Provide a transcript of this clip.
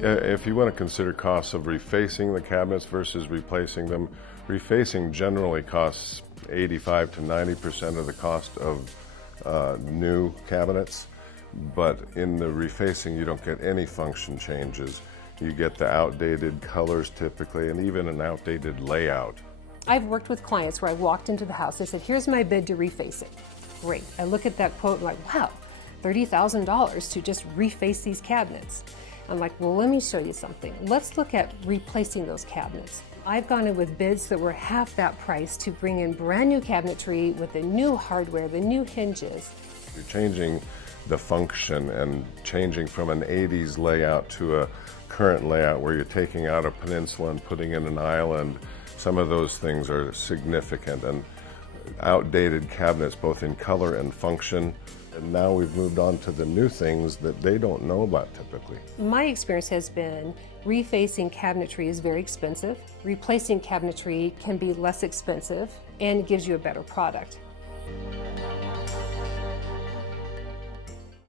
If you want to consider costs of refacing the cabinets versus replacing them, refacing generally costs 85 to 90% of the cost of new cabinets, but in the refacing you don't get any function changes. You get the outdated colors typically, and even an outdated layout. I've worked with clients where I walked into the house, they said, here's my bid to reface it. Great. I look at that quote and I'm like, wow, $30,000 to just reface these cabinets. I'm like, well, let me show you something. Let's look at replacing those cabinets. I've gone in with bids that were half that price to bring in brand new cabinetry with the new hardware, the new hinges. You're changing the function and changing from an 80s layout to a current layout where you're taking out a peninsula and putting in an island. Some of those things are significant, and outdated cabinets both in color and function. And now we've moved on to the new things that they don't know about typically. My experience has been refacing cabinetry is very expensive. Replacing cabinetry can be less expensive and gives you a better product.